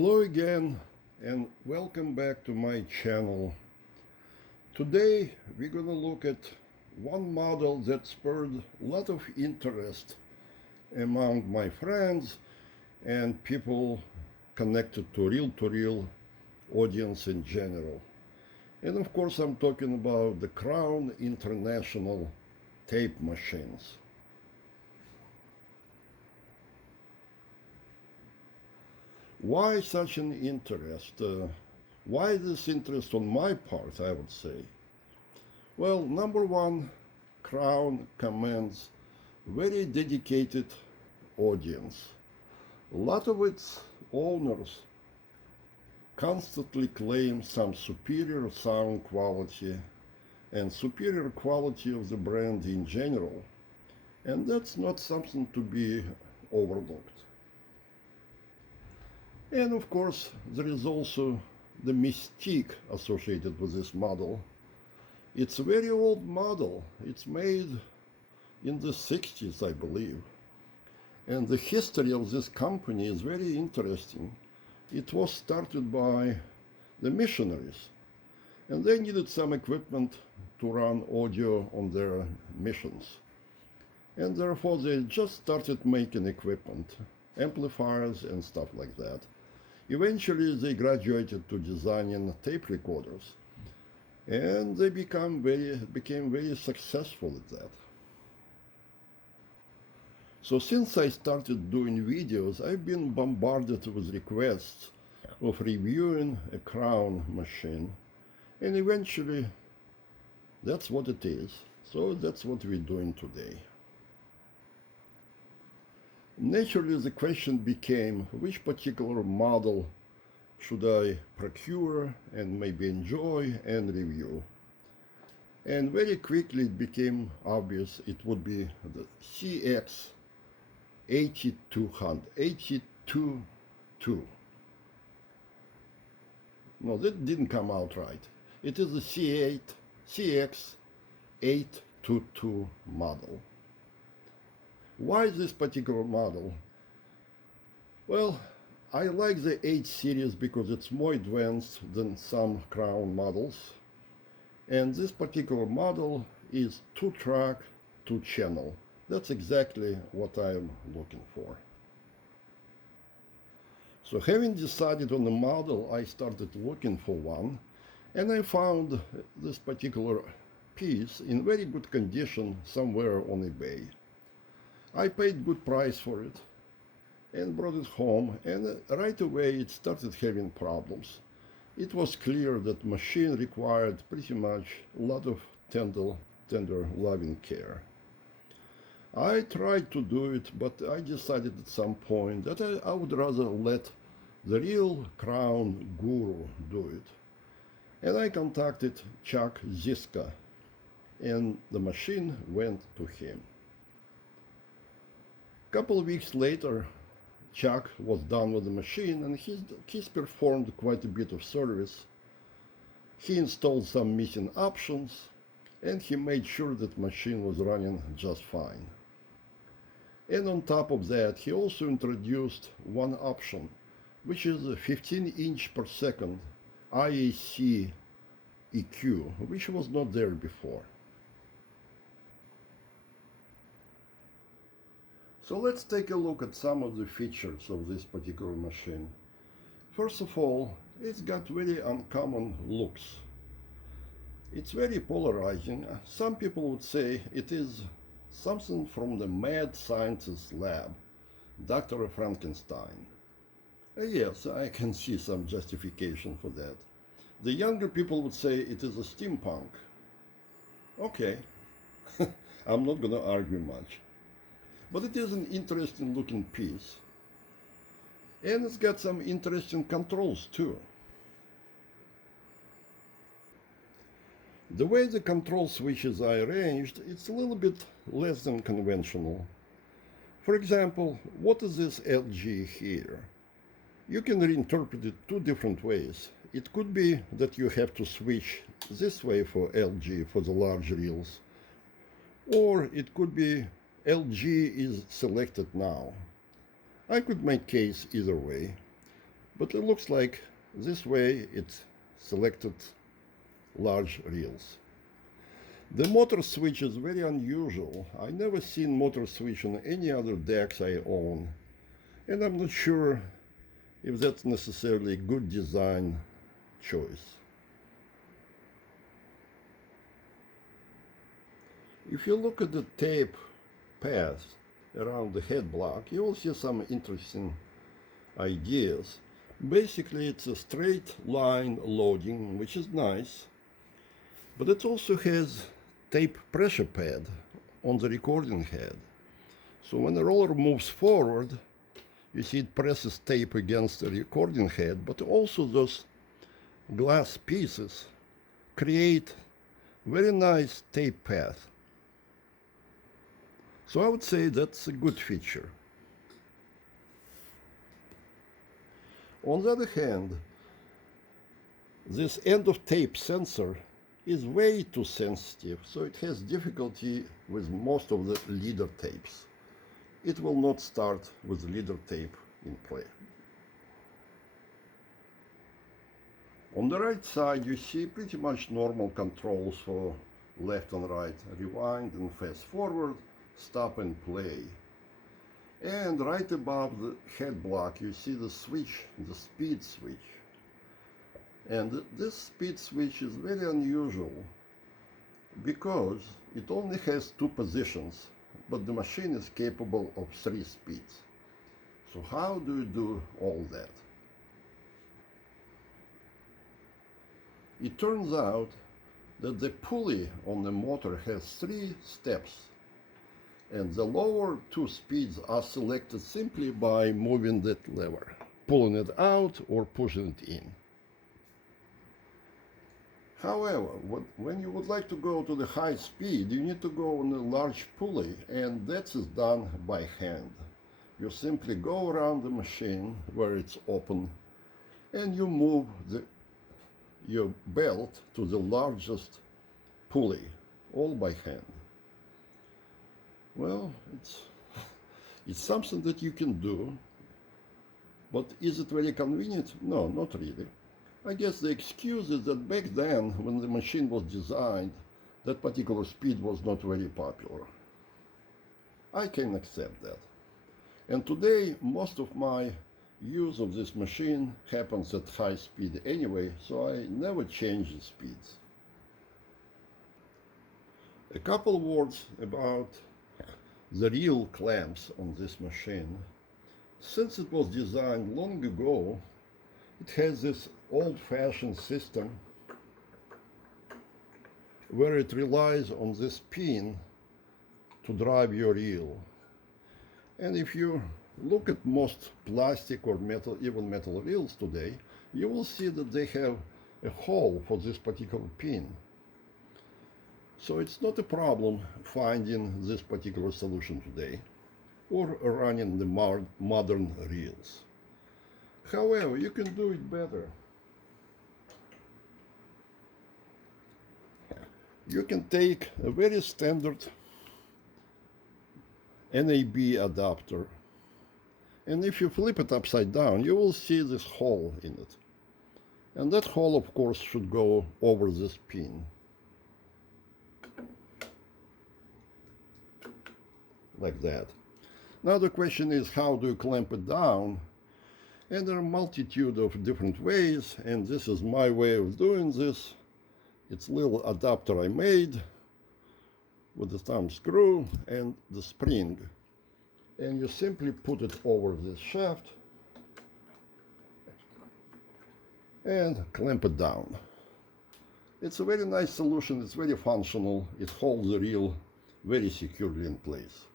Hello again and welcome back to my channel. Today we're gonna look at one model that spurred a lot of interest among my friends and people connected to real audience in general. And of course I'm talking about the Crown International tape machines. Why such an interest? Why this interest on my part, I would say? Well, number one, Crown commands very dedicated audience. A lot of its owners constantly claim some superior sound quality and superior quality of the brand in general. And that's not something to be overlooked. And of course, there is also the mystique associated with this model. It's a very old model. It's made in the 60s, I believe. And the history of this company is very interesting. It was started by the missionaries, and they needed some equipment to run audio on their missions. And therefore, they just started making equipment, amplifiers and stuff like that. Eventually, they graduated to designing tape recorders, and they became very successful at that. So since I started doing videos, I've been bombarded with requests of reviewing a Crown machine, and eventually, that's what it is. So that's what we're doing today. Naturally, the question became, which particular model should I procure and maybe enjoy and review? And very quickly it became obvious it would be the CX-822. No, that didn't come out right. It is the CX-822 model. Why this particular model? Well, I like the 8 series because it's more advanced than some Crown models. And this particular model is 2-track, 2-channel. That's exactly what I'm looking for. So having decided on the model, I started looking for one, and I found this particular piece in very good condition somewhere on eBay. I paid good price for it and brought it home, and right away it started having problems. It was clear that machine required pretty much a lot of tender loving care. I tried to do it, but I decided at some point that I would rather let the real Crown guru do it. And I contacted Chuck Ziska, and the machine went to him. A couple of weeks later, Chuck was done with the machine, and he's performed quite a bit of service. He installed some missing options, and he made sure that the machine was running just fine. And on top of that, he also introduced one option, which is a 15 inch per second IAC EQ, which was not there before. So let's take a look at some of the features of this particular machine. First of all, it's got very uncommon looks. It's very polarizing. Some people would say it is something from the mad scientist lab, Dr. Frankenstein. Yes, I can see some justification for that. The younger people would say it is a steampunk. Okay, I'm not going to argue much. But it is an interesting looking piece. And it's got some interesting controls too. The way the control switches are arranged, it's a little bit less than conventional. For example, what is this LG here? You can reinterpret it 2 different ways. It could be that you have to switch this way for LG, for the large reels. Or it could be LG is selected now. I could make case either way. but it looks like this way it selected large reels. The motor switch is very unusual. I never seen motor switch on any other decks I own, and I'm not sure if that's necessarily a good design choice. If you look at the tape path around the head block, you will see some interesting ideas. Basically, it's a straight line loading, which is nice, but it also has tape pressure pad on the recording head. So when the roller moves forward, you see it presses tape against the recording head, but also those glass pieces create very nice tape path. So I would say that's a good feature. On the other hand, this end of tape sensor is way too sensitive, so it has difficulty with most of the leader tapes. It will not start with leader tape in play. On the right side, you see pretty much normal controls for left and right, rewind and fast forward, stop and play. And right above the head block, you see the switch, the speed switch. And this speed switch is very unusual because it only has 2 positions, but the machine is capable of 3 speeds. So how do you do all that? It turns out that the pulley on the motor has 3 steps, and the lower 2 speeds are selected simply by moving that lever, pulling it out or pushing it in. However, when you would like to go to the high speed, you need to go on a large pulley, and that is done by hand. You simply go around the machine where it's open, and you move your belt to the largest pulley, all by hand. Well, it's something that you can do, but is it very convenient? No, not really. I guess the excuse is that back then, when the machine was designed, that particular speed was not very popular. I can accept that. And today, most of my use of this machine happens at high speed anyway, so I never change the speeds. A couple words about the reel clamps on this machine. Since it was designed long ago, it has this old-fashioned system where it relies on this pin to drive your reel. And if you look at most plastic or metal, even metal reels today, you will see that they have a hole for this particular pin. So it's not a problem finding this particular solution today or running the modern reels. However, you can do it better. You can take a very standard NAB adapter, and if you flip it upside down, you will see this hole in it. And that hole, of course, should go over this pin. Like that. Now the question is, how do you clamp it down? And there are a multitude of different ways, and this is my way of doing this. It's a little adapter I made with the thumb screw and the spring. And you simply put it over this shaft and clamp it down. It's a very nice solution, it's very functional, it holds the reel very securely in place.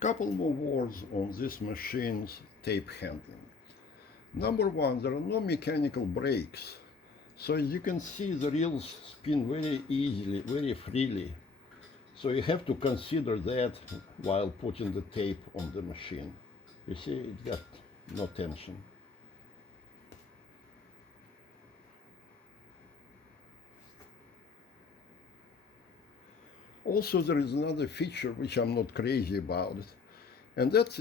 Couple more words on this machine's tape handling. Number one, there are no mechanical brakes. So as you can see, the reels spin very easily, very freely. So you have to consider that while putting the tape on the machine. You see, it got no tension. Also, there is another feature which I'm not crazy about. And that's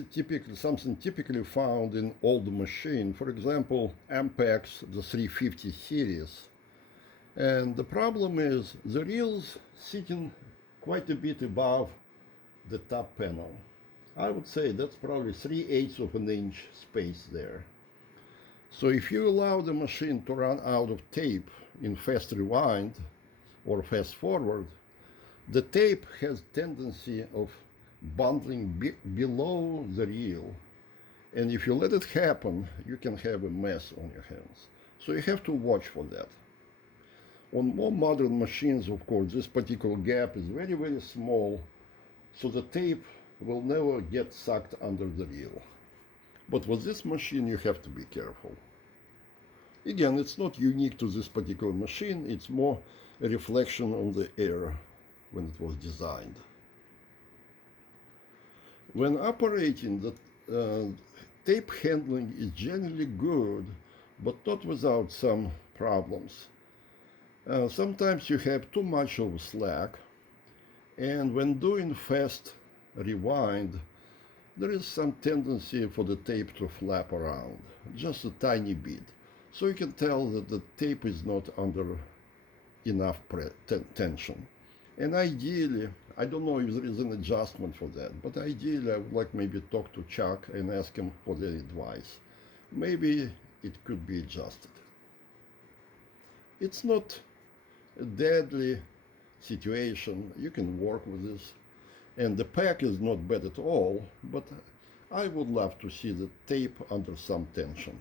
something typically found in old machine. For example, Ampex, the 350 series. And the problem is the reel's sitting quite a bit above the top panel. I would say that's probably 3/8 of an inch space there. So if you allow the machine to run out of tape in fast rewind or fast forward, the tape has tendency of bundling below the reel. And if you let it happen, you can have a mess on your hands. So you have to watch for that. On more modern machines, of course, this particular gap is very, very small, so the tape will never get sucked under the reel. But with this machine, you have to be careful. Again, it's not unique to this particular machine, it's more a reflection on the era when it was designed. When operating, the tape handling is generally good, but not without some problems. Sometimes you have too much of slack, and when doing fast rewind, there is some tendency for the tape to flap around, just a tiny bit. So you can tell that the tape is not under enough tension. And ideally, I don't know if there is an adjustment for that, but ideally I would like maybe talk to Chuck and ask him for their advice. Maybe it could be adjusted. It's not a deadly situation. You can work with this. And the pack is not bad at all, but I would love to see the tape under some tension.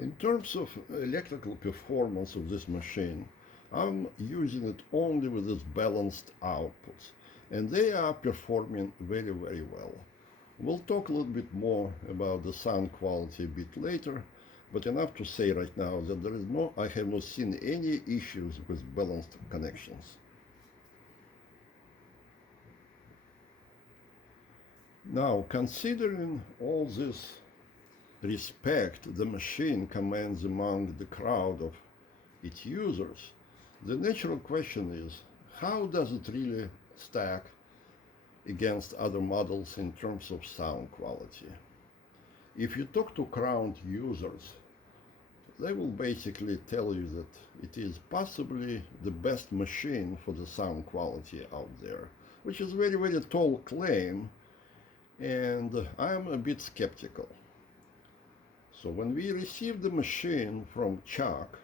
In terms of electrical performance of this machine, I'm using it only with its balanced outputs, and they are performing very, very well. We'll talk a little bit more about the sound quality a bit later, but enough to say right now that I have not seen any issues with balanced connections. Now, considering all this respect the machine commands among the crowd of its users, the natural question is, how does it really stack against other models in terms of sound quality? If you talk to crowd users, they will basically tell you that it is possibly the best machine for the sound quality out there, which is a very, very tall claim, and I'm a bit skeptical. So when we received the machine from Chuck,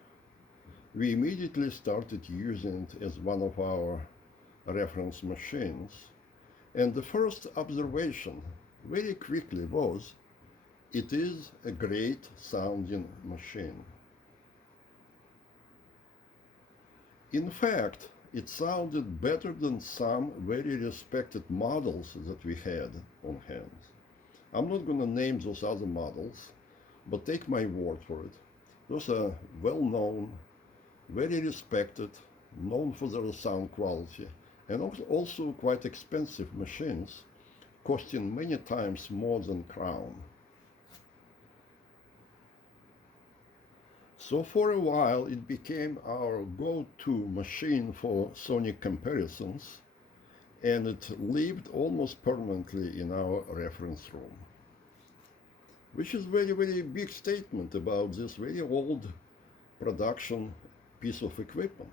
we immediately started using it as one of our reference machines. And the first observation very quickly was, it is a great sounding machine. In fact, it sounded better than some very respected models that we had on hand. I'm not going to name those other models, but take my word for it. Those are well-known, very respected, known for their sound quality, and also quite expensive machines, costing many times more than Crown. So for a while it became our go-to machine for sonic comparisons, and it lived almost permanently in our reference room, which is very, very big statement about this very old production piece of equipment.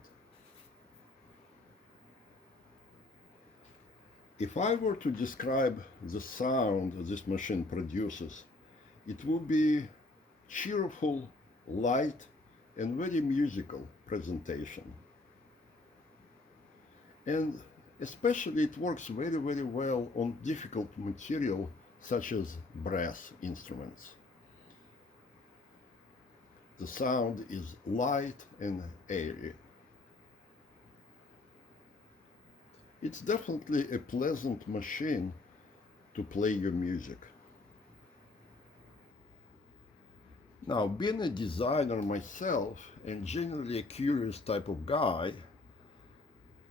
If I were to describe the sound this machine produces, it would be cheerful, light, and very musical presentation. And especially it works very, very well on difficult material such as brass instruments. The sound is light and airy. It's definitely a pleasant machine to play your music. Now, being a designer myself and generally a curious type of guy,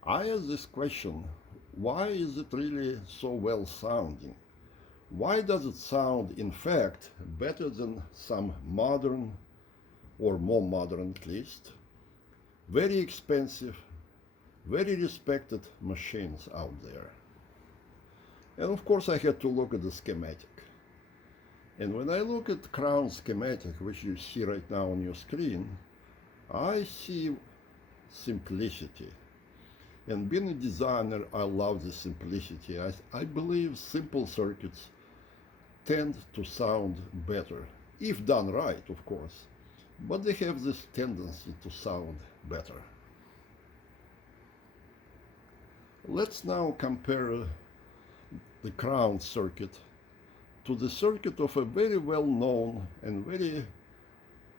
I ask this question, why is it really so well sounding? Why does it sound, in fact, better than some modern, or more modern at least, very expensive, very respected machines out there? And of course I had to look at the schematic. And when I look at crown schematic, which you see right now on your screen, I see simplicity. And being a designer, I love the simplicity. I believe simple circuits tend to sound better, if done right, of course. But they have this tendency to sound better. Let's now compare the crown circuit to the circuit of a very well-known and very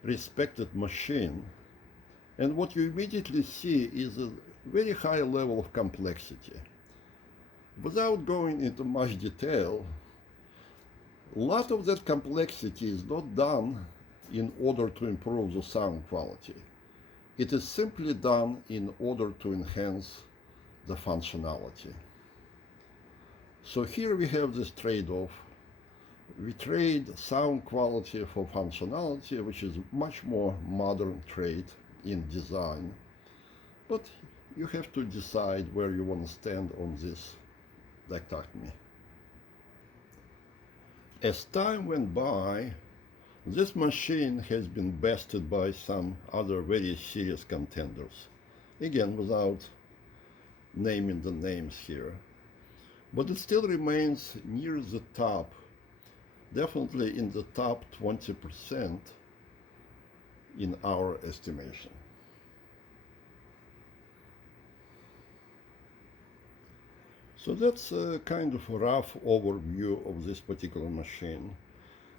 respected machine. And what you immediately see is a very high level of complexity. Without going into much detail, a lot of that complexity is not done in order to improve the sound quality. It is simply done in order to enhance the functionality. So here we have this trade-off. We trade sound quality for functionality, which is much more modern trade in design. But you have to decide where you want to stand on this dichotomy. As time went by, this machine has been bested by some other very serious contenders. Again, without naming the names here. But it still remains near the top, definitely in the top 20% in our estimation. So that's a kind of a rough overview of this particular machine.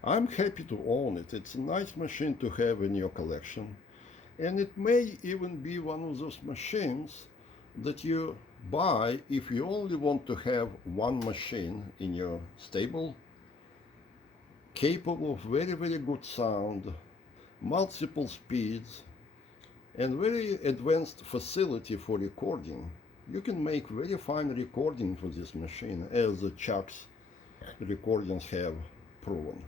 I'm happy to own it. It's a nice machine to have in your collection. And it may even be one of those machines that you buy if you only want to have one machine in your stable, capable of very, very good sound, multiple speeds, and very advanced facility for recording. You can make very fine recordings with this machine, as the Chuck's recordings have proven.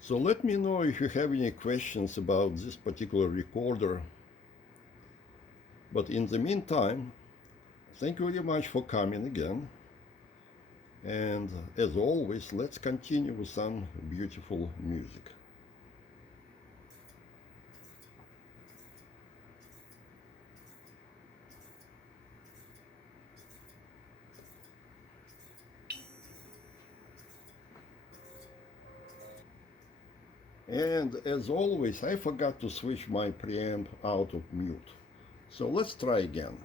So let me know if you have any questions about this particular recorder. But in the meantime, thank you very much for coming again. And as always, let's continue with some beautiful music. And as always, I forgot to switch my preamp out of mute. So let's try again.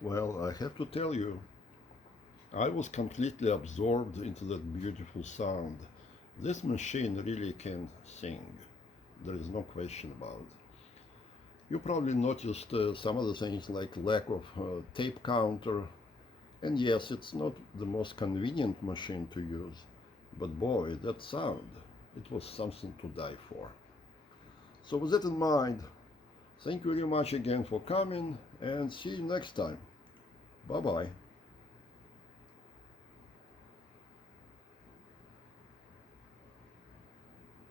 Well, I have to tell you, I was completely absorbed into that beautiful sound. This machine really can sing. There is no question about it. You probably noticed some other things like lack of tape counter. And yes, it's not the most convenient machine to use, but boy, that sound, it was something to die for. So with that in mind, thank you very much again for coming and see you next time. Bye bye.